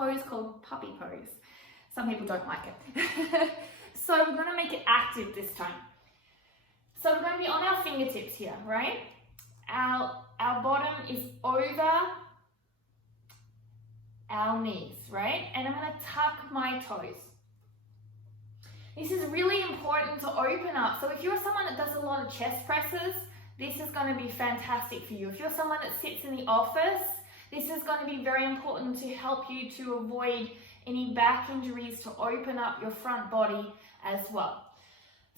pose called puppy pose. Some people don't like it. So we're going to make it active this time. So we're going to be on our fingertips here, right? Our bottom is over our knees, right? And I'm going to tuck my toes. This is really important to open up. So if you're someone that does a lot of chest presses, this is going to be fantastic for you. If you're someone that sits in the office, this is going to be very important to help you to avoid any back injuries, to open up your front body as well.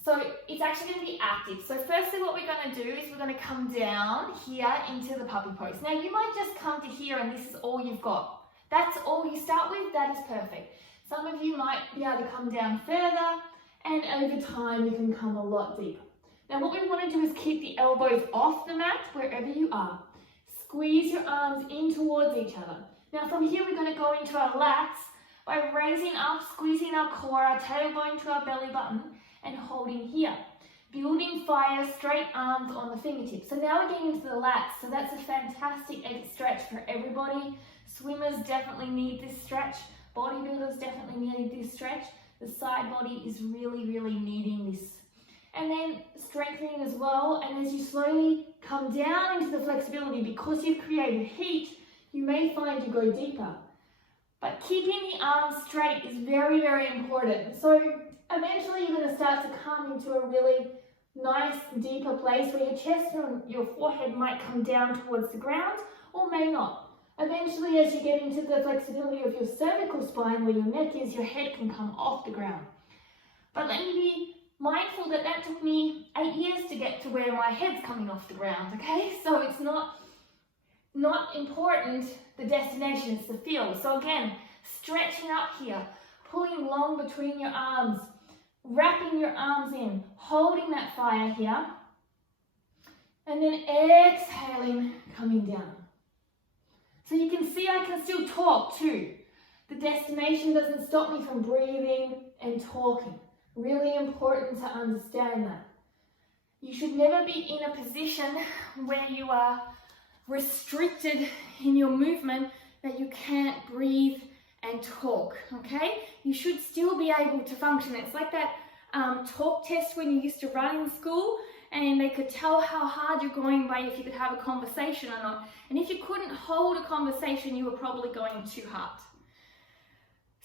So it's actually going to be active. So firstly, what we're going to do is we're going to come down here into the puppy pose. Now you might just come to here and this is all you've got. That's all you start with, that is perfect. Some of you might be able to come down further, and over time you can come a lot deeper. Now what we want to do is keep the elbows off the mat wherever you are. Squeeze your arms in towards each other. Now from here we're going to go into our lats by raising up, squeezing our core, our tailbone to our belly button, and holding here. Building fire, straight arms on the fingertips. So now we're getting into the lats, so that's a fantastic stretch for everybody. Swimmers definitely need this stretch. Bodybuilders definitely need this stretch. The side body is really, really needing this. And then strengthening as well. And as you slowly come down into the flexibility, because you've created heat, you may find you go deeper. But keeping the arms straight is very, very important. So eventually you're going to start to come into a really nice, deeper place where your chest and your forehead might come down towards the ground or may not. Eventually, as you get into the flexibility of your cervical spine, where your neck is, your head can come off the ground. But let me be mindful that that took me 8 years to get to where my head's coming off the ground, okay? So it's not important, the destination, it's the feel. So again, stretching up here, pulling long between your arms, wrapping your arms in, holding that fire here, and then exhaling, coming down. So you can see I can still talk too. The destination doesn't stop me from breathing and talking. Really important to understand that. You should never be in a position where you are restricted in your movement that you can't breathe and talk, okay? You should still be able to function. It's like that talk test when you used to run in school, and they could tell how hard you're going by if you could have a conversation or not. And if you couldn't hold a conversation, you were probably going too hard.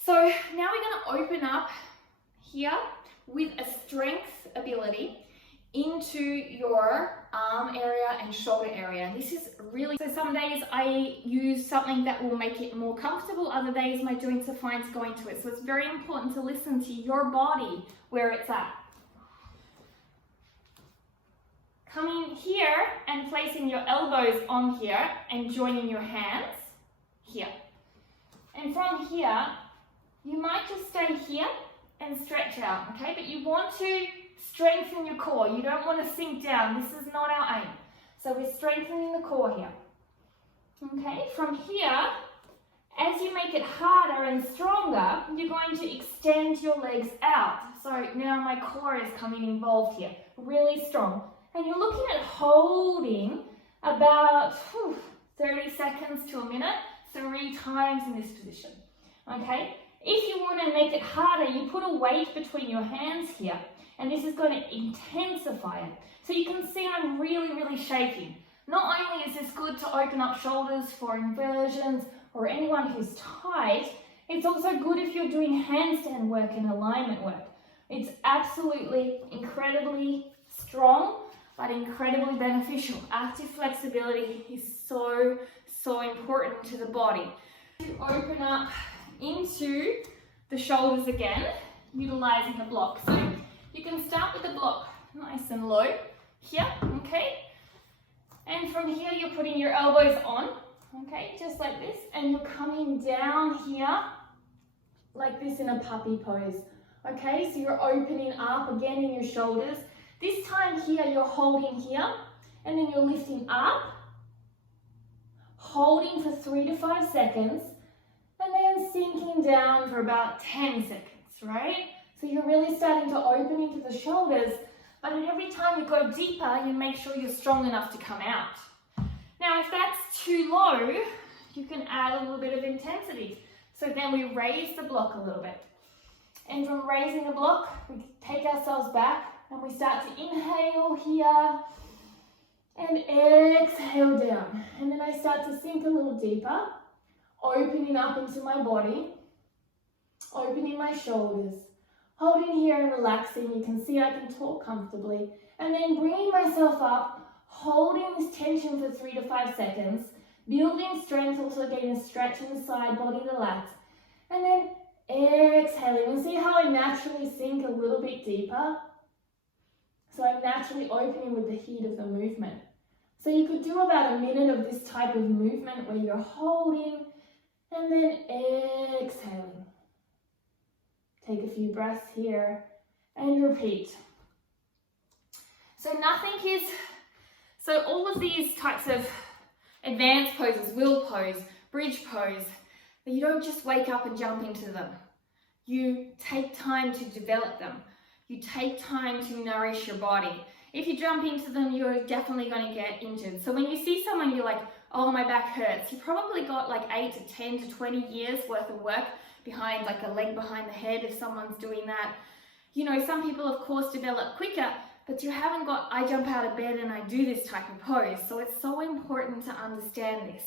So now we're going to open up here with a strength ability into your arm area and shoulder area. This is really, so some days I use something that will make it more comfortable, other days my joints are fine to go into it. So it's very important to listen to your body where it's at. Coming here and placing your elbows on here and joining your hands here. And from here, you might just stay here and stretch out, okay? But you want to strengthen your core. You don't want to sink down. This is not our aim. So we're strengthening the core here. Okay, from here, as you make it harder and stronger, you're going to extend your legs out. So now my core is coming involved here, really strong. And you're looking at holding about 30 seconds to a minute, 3 times in this position, okay? If you want to make it harder, you put a weight between your hands here, and this is going to intensify it. So you can see I'm really, really shaking. Not only is this good to open up shoulders for inversions or anyone who's tight, it's also good if you're doing handstand work and alignment work. It's absolutely incredibly strong, but incredibly beneficial. Active flexibility is so, so important to the body. To open up into the shoulders again, utilizing the block. So you can start with the block nice and low here, okay? And from here, you're putting your elbows on, okay, just like this, and you're coming down here like this in a puppy pose, okay? So you're opening up again in your shoulders. This time here, you're holding here, and then you're lifting up, holding for 3 to 5 seconds, and then sinking down for about 10 seconds, right? So you're really starting to open into the shoulders, but at every time you go deeper, you make sure you're strong enough to come out. Now, if that's too low, you can add a little bit of intensity. So then we raise the block a little bit. And from raising the block, we take ourselves back and we start to inhale here and exhale down. And then I start to sink a little deeper, opening up into my body, opening my shoulders, holding here and relaxing. You can see I can talk comfortably. And then bringing myself up, holding this tension for 3 to 5 seconds, building strength, also getting a stretch in the side body, the lats. And then exhaling. And see how I naturally sink a little bit deeper? So I'm naturally opening with the heat of the movement. So you could do about a minute of this type of movement where you're holding and then exhaling. Take a few breaths here and repeat. So all of these types of advanced poses, wheel pose, bridge pose, that you don't just wake up and jump into them. You take time to develop them. You take time to nourish your body. If you jump into them, you're definitely going to get injured. So when you see someone, you're like, oh, my back hurts. You probably got like 8 to 10 to 20 years worth of work behind, like a leg behind the head if someone's doing that. You know, some people, of course, develop quicker, but you haven't got, I jump out of bed and I do this type of pose. So it's so important to understand this.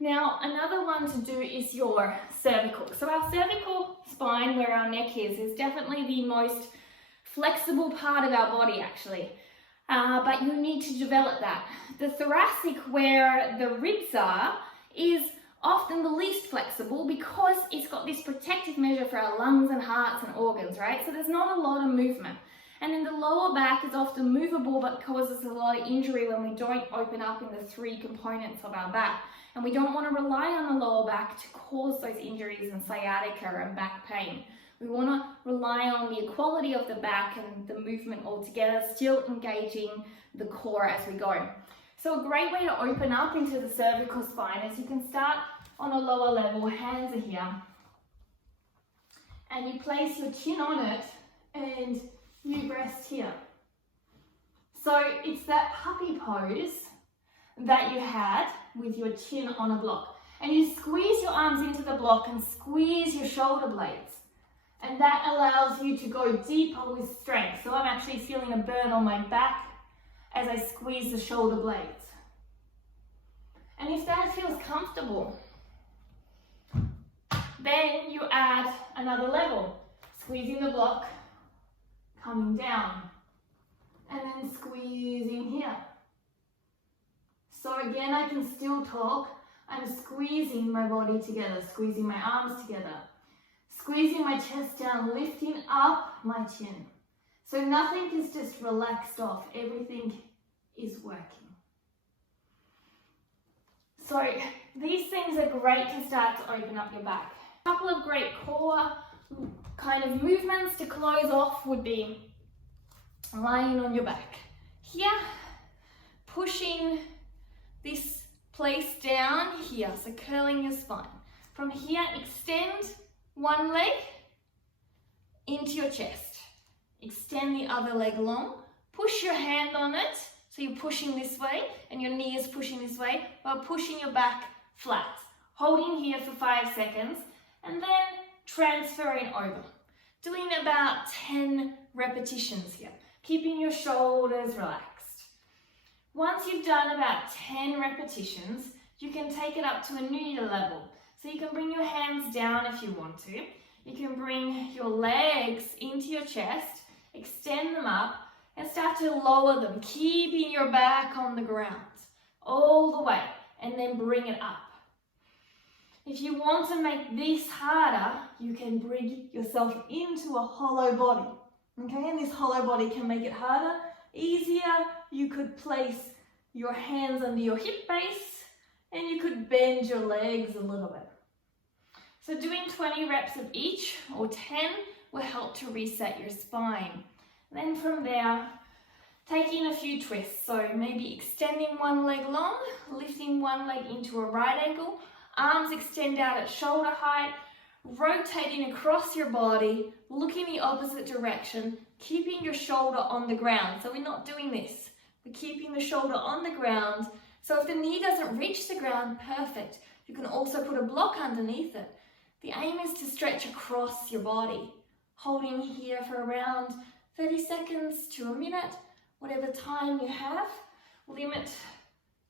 Now, another one to do is your cervical. So our cervical spine, where our neck is definitely the most flexible part of our body, actually. But you need to develop that. The thoracic, where the ribs are, is often the least flexible because it's got this protective measure for our lungs and hearts and organs, right? So there's not a lot of movement. And then the lower back is often movable but causes a lot of injury when we don't open up in the 3 components of our back. And we don't want to rely on the lower back to cause those injuries and sciatica and back pain. We want to rely on the equality of the back and the movement altogether, still engaging the core as we go. So a great way to open up into the cervical spine is you can start on a lower level, hands are here, and you place your chin on it and you rest here. So it's that puppy pose that you had with your chin on a block. And you squeeze your arms into the block and squeeze your shoulder blades. And that allows you to go deeper with strength. So I'm actually feeling a burn on my back as I squeeze the shoulder blades. And if that feels comfortable, then you add another level. Squeezing the block, coming down, and then squeezing here. So again, I can still talk. I'm squeezing my body together, squeezing my arms together, squeezing my chest down, lifting up my chin. So nothing is just relaxed off, everything is working. So these things are great to start to open up your back. A couple of great core kind of movements to close off would be lying on your back. Here, pushing this place down here, so curling your spine. From here, extend one leg into your chest. Extend the other leg long. Push your hand on it, so you're pushing this way, and your knee is pushing this way, while pushing your back flat. Holding here for 5 seconds, and then transferring over. Doing about 10 repetitions here, keeping your shoulders relaxed. Once you've done about 10 repetitions, you can take it up to a new level. So you can bring your hands down if you want to. You can bring your legs into your chest, extend them up, and start to lower them, keeping your back on the ground all the way, and then bring it up. If you want to make this harder, you can bring yourself into a hollow body. Okay, and this hollow body can make it harder, easier. You could place your hands under your hip base and you could bend your legs a little bit. So doing 20 reps of each or 10 will help to reset your spine. Then from there, taking a few twists. So maybe extending one leg long, lifting one leg into a right angle, arms extend out at shoulder height, rotating across your body, looking the opposite direction, keeping your shoulder on the ground. So we're not doing this. We're keeping the shoulder on the ground. So if the knee doesn't reach the ground, perfect. You can also put a block underneath it. The aim is to stretch across your body, holding here for around 30 seconds to a minute, whatever time you have. Limit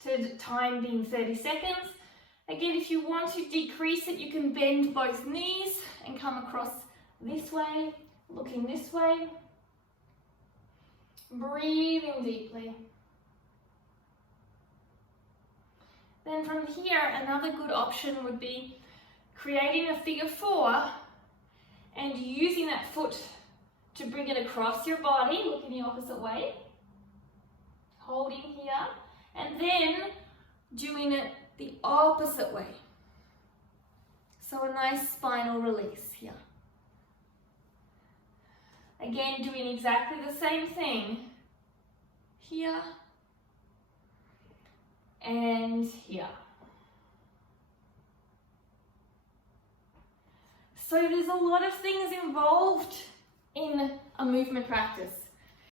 to time being 30 seconds. Again, if you want to decrease it, you can bend both knees and come across this way, looking this way. Breathing deeply. Then from here, another good option would be creating a figure 4 and using that foot to bring it across your body, looking the opposite way, holding here, and then doing it the opposite way. So a nice spinal release here. Again, doing exactly the same thing here and here. So there's a lot of things involved in a movement practice.